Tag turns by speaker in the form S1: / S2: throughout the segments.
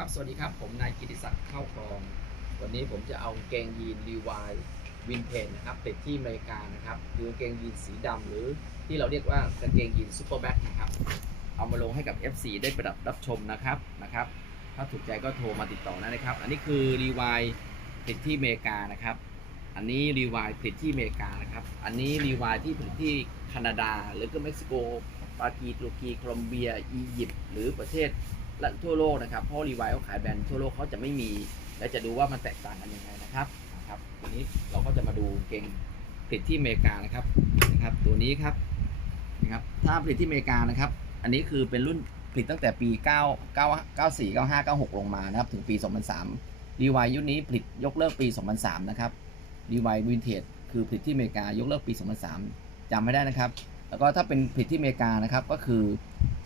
S1: ครับ สวัสดีครับ ผมนายกิติศักดิ์เข้าครอง วันนี้ผมจะเอาเกงยีนรีวายวินเทจนะครับติดที่อเมริกานะครับคือเกงยีนสีดำหรือที่เราเรียกว่ากางเกงยีนซูเปอร์แบ็คนะครับ เอามาลงให้กับ FC ได้ประดับรับชมนะครับนะครับ ถ้าถูกใจก็โทรมาติดต่อได้นะครับ อันนี้คือรีวายติดที่อเมริกานะครับ อันนี้รีวายผลิตที่อเมริกานะครับ อันนี้รีวายที่ผลิตที่แคนาดา หรือก็เม็กซิโกปากีตุรกีโคลอมเบีย อียิปต์หรือประเทศ และทั่วโลกนะครับเพราะรีไวายเขาขายแบรนด์ทั่วโลกเขาจะไม่มี และจะดูว่ามันแตกต่างกันยังไงนะครับนะครับวันนี้เราก็จะมาดูเก่งผลิตที่อเมริกานะครับนะครับ ตัวนี้ครับนะครับถ้าผลิตที่อเมริกานะครับ อันนี้คือเป็นรุ่นผลิตตั้งแต่ปี 9 9 94 95 96 ลงมานะครับถึงปี 2003รีไวายยุคนี้ผลิตยกเลิกปี 2003 นะครับรีไวายวินเทจคือผลิตที่อเมริกายกเลิกปี 2003จำไม่ได้นะครับ แล้วก็ถ้าเป็นผลิตที่อเมริกานะครับก็คือ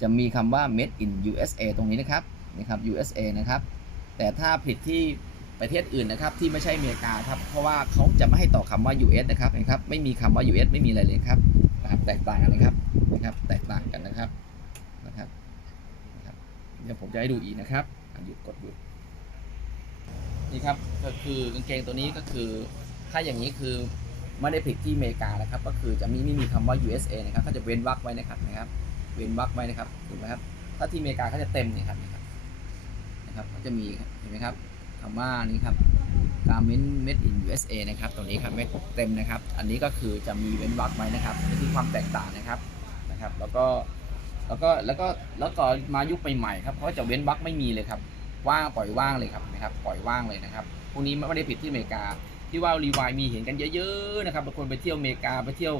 S1: จะมีคำว่า made in USA ตรงนี้นะครับนะครับ USA นะครับแต่ถ้าผลิตที่ประเทศอื่นนะครับที่ไม่ใช่อเมริกาครับเพราะว่าเขาจะไม่ให้ต่อคำว่า US นะครับนะครับไม่มีคำว่า US ไม่มีอะไรเลยครับนะครับแตกต่างกันนะครับนะครับแตกต่างกันนะครับนะครับนะครับเดี๋ยวผมจะให้ดูอีกนะครับอะหยุดกดหยุดนี่ครับก็คือกางเกงตัวนี้ก็คือถ้าอย่างนี้คือ ไม่ได้ผลิตที่อเมริกานะครับ ก็คือจะมีไม่มีคำว่า USA นะครับเขาจะเว้นวรรคไว้นะครับนะครับ เว้นวรรคไว้นะครับถูกไหมครับถ้าที่อเมริกาเขาจะเต็มนี่ครับนะครับนะครับเขาจะมีเห็นไหมครับคำว่านี่ครับ Garment Made in USA นะครับตรงนี้ครับไม่เต็มนะครับ อันนี้ก็คือจะมีเว้นวรรคไว้นะครับนี่คือความแตกต่างนะครับนะครับ แล้วก็แล้วก็แล้วก็แล้วก็มายุคใหม่ๆครับเขาจะเว้นวรรคไม่มีเลยครับว่างปล่อยว่างเลยครับนะครับ ปล่อยว่างเลยนะครับพวกนี้ไม่ได้ผิดที่อเมริกา ที่ว่ารีวายมีเห็นกันเยอะๆนะครับบางคนไปเที่ยวอเมริกาไปเที่ยว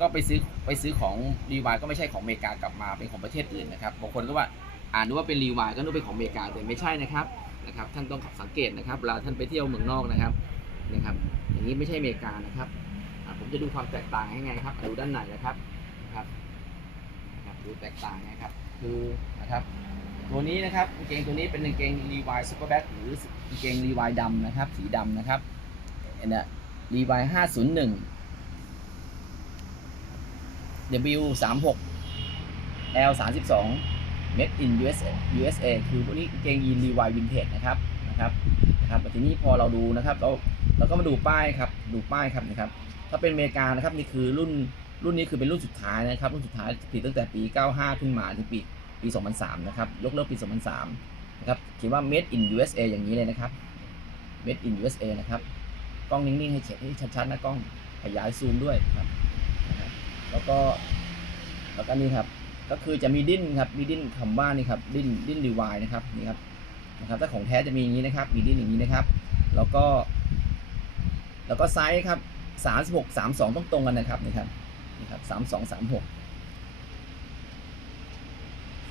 S1: ก็ไปซื้อไปซื้อของรีวายก็ไม่ใช่ของอเมริกากลับมาเป็นของประเทศอื่นนะครับบางคนก็ว่าอ่านดูว่าเป็นรีวายก็นึกเป็นของอเมริกาแต่ไม่ใช่นะครับนะครับ ท่านต้องสังเกตนะครับเวลาท่านไปเที่ยวเมืองนอกนะครับนะครับ อย่างนี้ไม่ใช่อเมริกานะครับผมจะดูความแตกต่างให้ไงครับดูด้านในนะครับนะครับนะครับดูแตกต่างนะครับคือนะครับ ตัวนี้นะครับกางเกงตัวนี้เป็นกางเกงรีวายซูเปอร์แบ็คหรือกางเกงรีวายดำนะครับ สีดำนะครับ อันเนี้รีวาย501 W 3 6 L 3 2 Made in USA USA คือพวกนี้เกงยีนรีวายวินเทจนะครับนะครับนะครับทีนี้พอเราดูนะครับเราเราก็มาดูป้ายครับดูป้ายครับนะครับถ้าเป็นอเมริกานะครับนี่คือรุ่นรุ่นนี้คือเป็นรุ่นสุดท้ายนะครับ รุ่นสุดท้ายผลิตตั้งแต่ปี 95 ขึ้นมาถึงปีปี 2003 นะครับยกเลิกปี 2003 นะครับเขียนว่า Made in USA อย่างนี้เลยนะครับ Made in USA นะครับ กล้องนิ่งๆให้เฉดให้ชัดๆนะกล้องขยายซูมด้วยครับแล้วก็แล้วก็นี่ครับ ก็คือจะมีดิ้นครับมีดิ้นคำว่านี่ครับดิ้นดิ้นรีวายนะครับนี่ครับนะครับถ้าของแท้จะมีอย่างนี้นะครับ มีดิ้นอย่างนี้นะครับ แล้วก็ แล้วก็ไซส์ครับสามสิบหกสามสองต้องตรงกันนะครับนี่ครับนี่ครับสามสองสามหก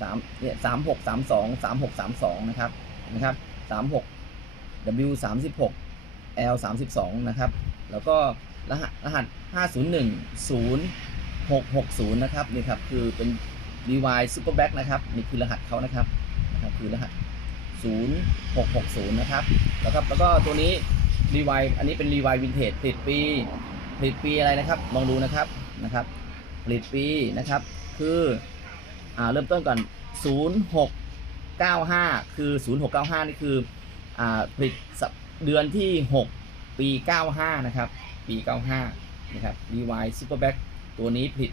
S1: สามเนี่ยสามหกสามสองสามหกสามสองนะครับนะครับสามหก W สามสิบหก L สามสิบสองนะครับ แล้วก็รหัสรหัสห้าศูนย์หนึ่งศูนย์660 นะครับนี่ครับคือเป็น DY Superback นะครับนี่คือรหัสเขานะครับนะครับ คือรหัส 0660 นะครับแล้วครับแล้วก็ตัวนี้ DY อันนี้เป็น DY Vintage ผลิตปีผลิตปีอะไรนะครับลองดูนะครับนะครับผลิตปีนะครับ คืออ่าเริ่มต้นก่อน 0695 คือ 0695 นี่คืออ่าผลิต เดือนที่ 6 ปี 95 นะครับ ปี 95 นะครับ DY Superback ตัวนี้ผลิต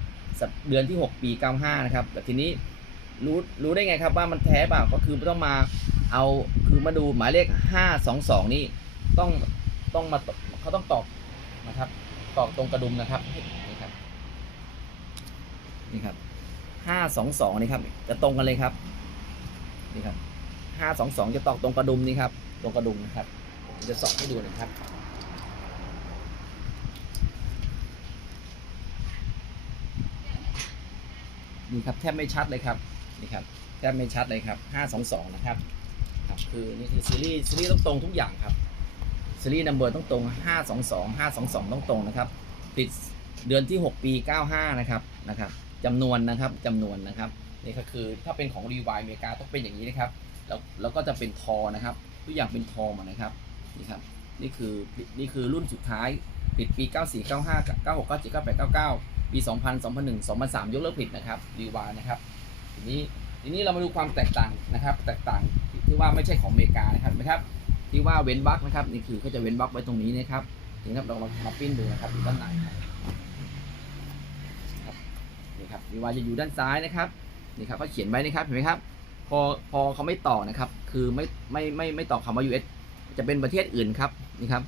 S1: เดือนที่ 6 ปี 95 นะครับ แต่ทีนี้รู้รู้ได้ไงครับว่ามันแท้เปล่า ก็คือต้องมาเอาคือมาดูหมายเลข 522 นี่ต้องต้องมาเขาต้องตอกนะครับ ตอกตรงกระดุมนะครับ นี่ครับ นี่ครับ 522 นี่ครับ จะตรงกันเลยครับ นี่ครับ 522 จะตอกตรงกระดุมนี่ครับ ตรงกระดุมนะครับ จะสอบให้ดูนะครับ นี่ครับแทบไม่ชัดเลยครับนี่ครับแทบไม่ชัดเลยครับ 522 นะครับครับคือนี่คือซีรีส์ซีรีส์ต้องตรงทุกอย่างครับซีรีส์นัมเบอร์ต้องตรง 522 522 ต้องตรงนะครับปิดเดือนที่ 6 ปี 95 นะครับนะครับจำนวนนะครับจำนวนนะครับนี่ก็คือถ้าเป็นของรีวายอเมริกาต้องเป็นอย่างนี้นะครับแล้วแล้วก็จะเป็นทอนะครับ ทุกอย่างเป็นทอหมดนะครับ นี่ครับนี่คือนี่คือรุ่นสุดท้ายปิดปี 94 95 96 97 98 99 ปี 2000 2001 2003 ยกเลิกผลิตนะครับรีวานะครับทีนี้ทีนี้เรามาดูความแตกต่างนะครับ แตกต่างที่ว่าไม่ใช่ของอเมริกานะครับนไหมครับ ที่ว่าเว้นวรรคนะครับนี่คือเขาจะเว้นวรรคไว้ตรงนี้นะครับนี่ครับเรามามาปิ้นดูนะครับอยู่ด้านในครับนี่ครับรีวาจะอยู่ด้านซ้ายนะครับนี่ครับเขาเขียนไว้นะครับเห็นไหมครับพอพอเขาไม่ต่อนะครับ คือไม่ไม่ไม่ไม่ต่อคำว่า US จะเป็นประเทศอื่นครับนี่ครับ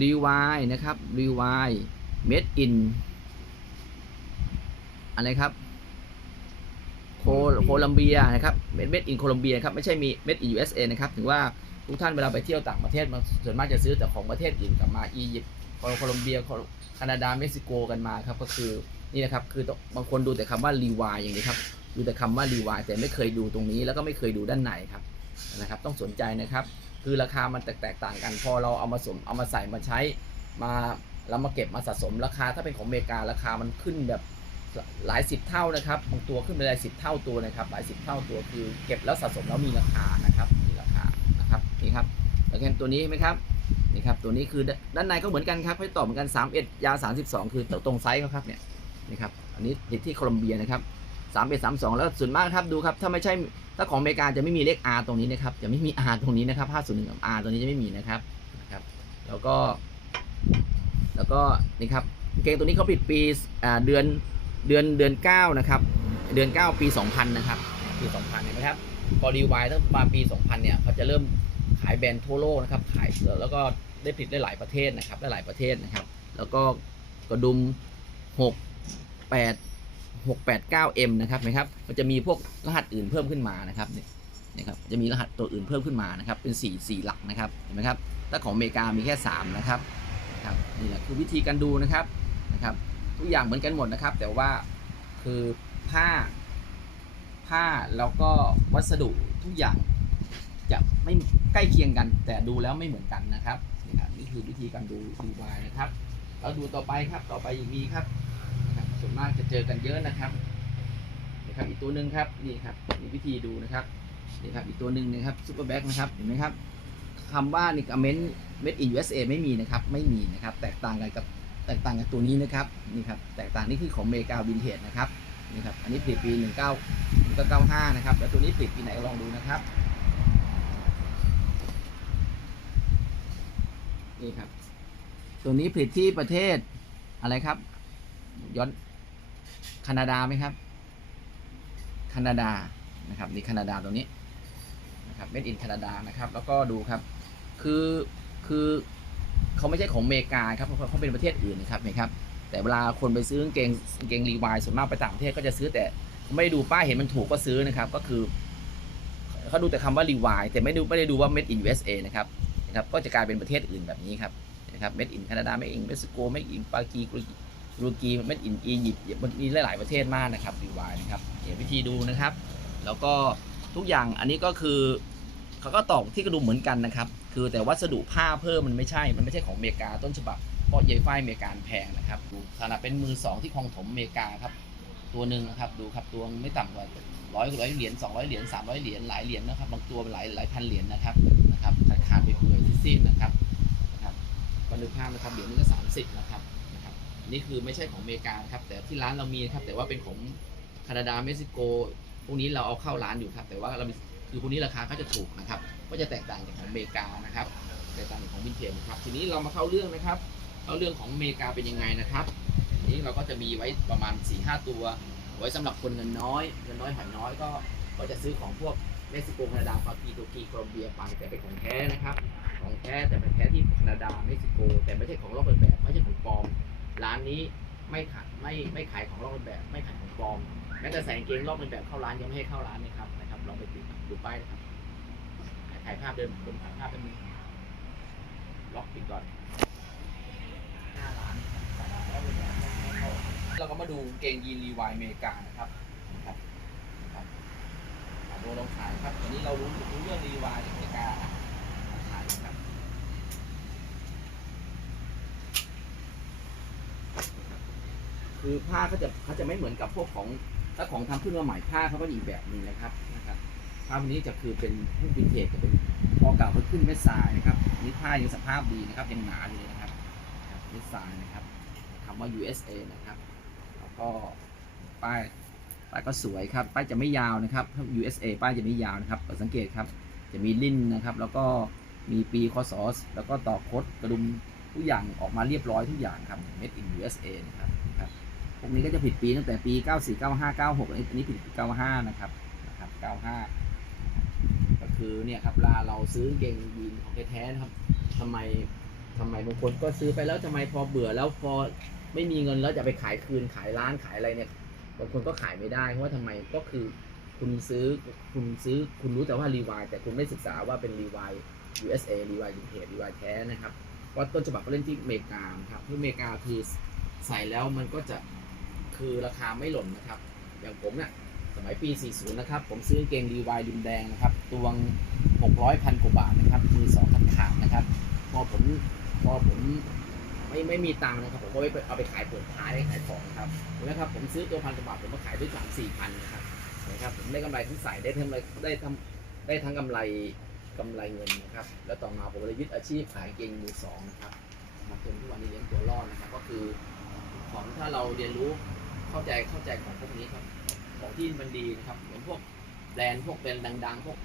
S1: รีวายนะครับรีวาย made in อะไรครับโคโคลัมเบียนะครับ made in โคลัมเบียครับไม่ใช่มี made in USA นะครับถือว่าทุกท่านเวลาไปเที่ยวต่างประเทศมาส่วนมากจะซื้อแต่ของประเทศอื่นกลับมาอียิปต์โคลัมเบียแคนาดาเม็กซิโกกันมาครับก็คือนี่นะครับคือบางคนดูแต่คำว่ารีวายอย่างนี้ครับดูแต่คำว่ารีวายแต่ไม่เคยดูตรงนี้แล้วก็ไม่เคยดูด้านในครับนะครับ ต้องสนใจนะครับ คือราคามันแตกต่างกัน พอเราเอามาสมเอามาใส่มาใช้มาเรามาเก็บมาสะสมราคาถ้าเป็นของอเมริการาคามันขึ้นแบบหลายสิบเท่านะครับบางตัวขึ้นไปหลายสิบเท่าตัวนะครับ หลายสิบเท่าตัวคือเก็บแล้วสะสมแล้วมีราคานะครับมีราคานะครับนี่ครับแล้วก็ตัวนี้ไหมครับนี่ครับตัวนี้คือด้านในก็เหมือนกันครับให้ต่อเหมือนกัน31ยาว32 คือตรงไซส์เขาครับเนี่ยนี่ครับอันนี้ติดที่โคลอมเบียนะครับสามเอ็ดสามสองแล้วส่วนมากครับดูครับถ้าไม่ใช่ ถ้าของอเมริกาจะไม่มีเลข R ตรงนี้นะครับ จะไม่มี R ตรงนี้นะครับ501กับ R ตรงนี้จะไม่มีนะครับนะครับ แล้วก็ แล้วก็นี่ครับเกงตัวนี้เขาปิดปีเดือนเดือนเดือน9นะครับ เดือน 9 ปี 2000 นะครับปี2000เห็นไหมครับพอดีวายตั้งมาปี 2000 เนี่ยเขาจะเริ่มขายแบรนด์ทั่วโลกนะครับ ขายแล้วก็ได้ผลิตได้หลายประเทศนะครับได้หลายประเทศนะครับ แล้วก็กระดุม 6 8 689M นะครับเห็นะครับมันจะมีพวกรหัสอื่นเพิ่มขึ้นมานะครับเนี่ยนะครับจะมีรหัสตัวอื่นเพิ่มขึ้นมานะครับเป็น 4 4 หลักนะครับเห็นไหมครับถ้าของอเมริกามีแค่ 3 นะครับนะครับนี่แหละคือวิธีการดูนะครับนะครับทุกอย่างเหมือนกันหมดนะครับ แต่ว่าคือผ้าผ้าแล้วก็วัสดุทุกอย่างจะไม่ใกล้เคียงกัน แต่ดูแล้วไม่เหมือนกันนะครับนี่คือวิธีการดูดูวายนะครับ เราดูต่อไปครับต่อไปอีกมีครับ ส่วนมากจะเจอกันเยอะนะครับนะครับ อีกตัวหนึ่งครับนี่ครับมีวิธีดูนะครับนี่ครับอีกตัวหนึ่งนะครับซูเปอร์แบ็กนะครับเห็นไหมครับคำว่านี่เมนเมดอินยูเอสเอไม่มีนะครับไม่มีนะครับแตกต่างกันกับแตกต่างกับตัวนี้นะครับนี่ครับแตกต่างนี่คือของเมกาวินเทจนะครับนี่ครับอันนี้ผลิตปี 19 1995 นะครับ แล้วตัวนี้ผลิตปีไหนลองดูนะครับนี่ครับตัวนี้ผลิตที่ประเทศอะไรครับย้อน แคนาดาไหมครับแคนาดานะครับนี่แคนาดาตรงนี้นะครับเม็ดอินแคนาดานะครับ แล้วก็ดูครับ คือคือเขาไม่ใช่ของอเมริกาครับเพราะเขาเป็นประเทศอื่นนะครับเห็นครับ แต่เวลาคนไปซื้อกางเกงกางเกงรีวายส่วนมากไปต่างประเทศก็จะซื้อแต่ไม่ได้ดูป้ายเห็นมันถูกก็ซื้อนะครับ ก็คือเขาดูแต่คำว่ารีวายแต่ไม่ดูไม่ได้ดูว่า made in USA นะครับนะครับก็จะกลายเป็นประเทศอื่นแบบนี้ครับนะครับ made in แคนาดา made in Mexico made in ปากีตุ รกี made in อียิปต์มันมีหลาย ๆ ประเทศมากนะครับรีวายนะครับเดี๋ยววิธีดูนะครับ แล้วก็ทุกอย่างอันนี้ก็คือเขาก็ตอกที่กระดุมเหมือนกันนะครับ คือแต่วัสดุผ้าเพิ่มมันไม่ใช่ มันไม่ใช่ของอเมริกาต้นฉบับ เพราะเยฝ้ายอเมริกาแพงนะครับดูขนาดเป็นมือสองที่คลองถมอเมริกาครับ ตัวหนึ่งนะครับดูครับตัวไม่ต่ำกว่าร้อยร้อยเหรียญสองร้อยเหรียญสามร้อยเหรียญหลายเหรียญนะครับบางตัวหลายหลายพันเหรียญนะครับนะครับขาดขาดไปเปื่อยๆสิ้นนะครับนะครับก็นึกภาพนะครับเหรียญนึงก็สามสิบนะครับ นี่คือไม่ใช่ของอเมริกาครับ แต่ที่ร้านเรามีครับ แต่ว่าเป็นของแคนาดาเม็กซิโก พวกนี้เราเอาเข้าร้านอยู่ครับ แต่ว่าเรามีคือพวกนี้ราคาก็จะถูกนะครับ ก็จะแตกต่างจากของอเมริกานะครับ แตกต่างจากของวินเทจครับ ทีนี้เรามาเข้าเรื่องนะครับแล้วเรื่องของอเมริกาเป็นยังไงนะครับ นี้เราก็จะมีไว้ประมาณ4ีหตัว ไว้สำหรับคนเงินน้อย เงินน้อยหอยน้อยก็ ก็จะซื้อของพวกเม็กซิโกแคนาดาปากีตุรกีโคลอมเบียไปแต่เป็นของแท้นะครับ ของแท้แต่เป็นแท้ที่แคนาดาเม็กซิโก แต่ไม่ใช่ของลอกเลียนแบบไม่ใช่ของปลอม ร้านนี้ไม่ขายไม่ไม่ขายของลอกเลียนแบบ ไม่ขายของปลอมแม้แต่ใส่กางเกงลอกเลียนแบบเข้าร้านยังไม่ให้เข้าร้านนะครับนะครับลองไปติดดูป้ายนะครับถ่ายภาพเดินผมถ่ายภาพเป็นล็อกปิดก่อนหน้าร้านเราก็มาดูเกงยีนรีวายอเมริกานะครับนะครับครับอะดูลองขายครับวันนี้เรารู้รู้เรื่องรีวายอเมริกาอะขายนะครับ คือผ้าเขาจะเขาจะไม่เหมือนกับพวกของถ้าของทำขึ้นมาใหม่ผ้าเขาก็อีกแบบหนึงนะครับนะครับผ้าวกนี้จะคือเป็นพวกวินเทจจะเป็นพอเก่าเขาขึ้นเม็ดทรายนะครับนี่ผ้ายังสภาพดีนะครับยังหนาอยู่เลยนะครับนะครับเม็ดทรายนะครับคำว่า USA นะครับ แล้วก็ป้ายป้ายก็สวยครับ ป้ายจะไม่ยาวนะครับ USA ป้ายจะไม่ยาวนะครับสังเกตครับ จะมีลิ้นนะครับ แล้วก็มีปีคศแล้วก็ต่อคดกระดุมทุกอย่างออกมาเรียบร้อยทุกอย่างครับ made in USA นะครับ พวกนี้ก็จะผิดปีตั้งแต่ปี 94 95 96อันนี้อันนี้ผิดปี95 นะครับนะครับ 95 ก็คือเนี่ยครับลาเราซื้อเกงยีนของแท้ๆครับทำไมทำไมบางคนก็ซื้อไปแล้วทำไมพอเบื่อแล้วพอไม่มีเงินแล้วจะไปขายคืนขายร้านขายอะไรเนี่ยบางคนก็ขายไม่ได้เพราะว่าทำไมก็คือคุณซื้อคุณซื้อคุณรู้แต่ว่ารีวายแต่คุณไม่ศึกษาว่าเป็นรีวาย USA รีวายวินเทรีวายแท้นะครับเพราต้นฉบับเขาเล่นที่อเมริกาครับที่อเมริกาคือใส่แล้วมันก็จะ คือราคาไม่หล่นนะครับ อย่างผมเนี่ยสมัยปี 40 นะครับ ผมซื้อเกงรีวายดิมแดงนะครับตวง 600พันกว่าบาทนะครับมือสองขาดขาดนะครับ พอผมพอผมไม่ไม่มีตังค์นะครับ ผมก็ไปเอาไปขายเปิดท้ายขายของนะครับเห็นะครับ ผมซื้อตัวพันกว่าบาทผมมาขายด้วยสามสี่พันนะครับนะครับผมได้กำไรทั้งใส่ได้ทั้งไรได้ทำได้ทั้งกำไรกำไรเงินนะครับ แล้วต่อมาผมเลยยึดอาชีพขายเกงมือสองนะครับนะครับจนทุกวันนี้เลี้ยงตัวรอดนะครับ ก็คือของถ้าเราเรียนรู้ เข้าใจเข้าใจของพวกนี้ครับของที่มันดีนะครับเหมือนพวกแบรนด์พวกแบรนด์ดัง ๆ พวก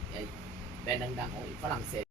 S1: แบรนด์ดังๆของฝรั่งเศส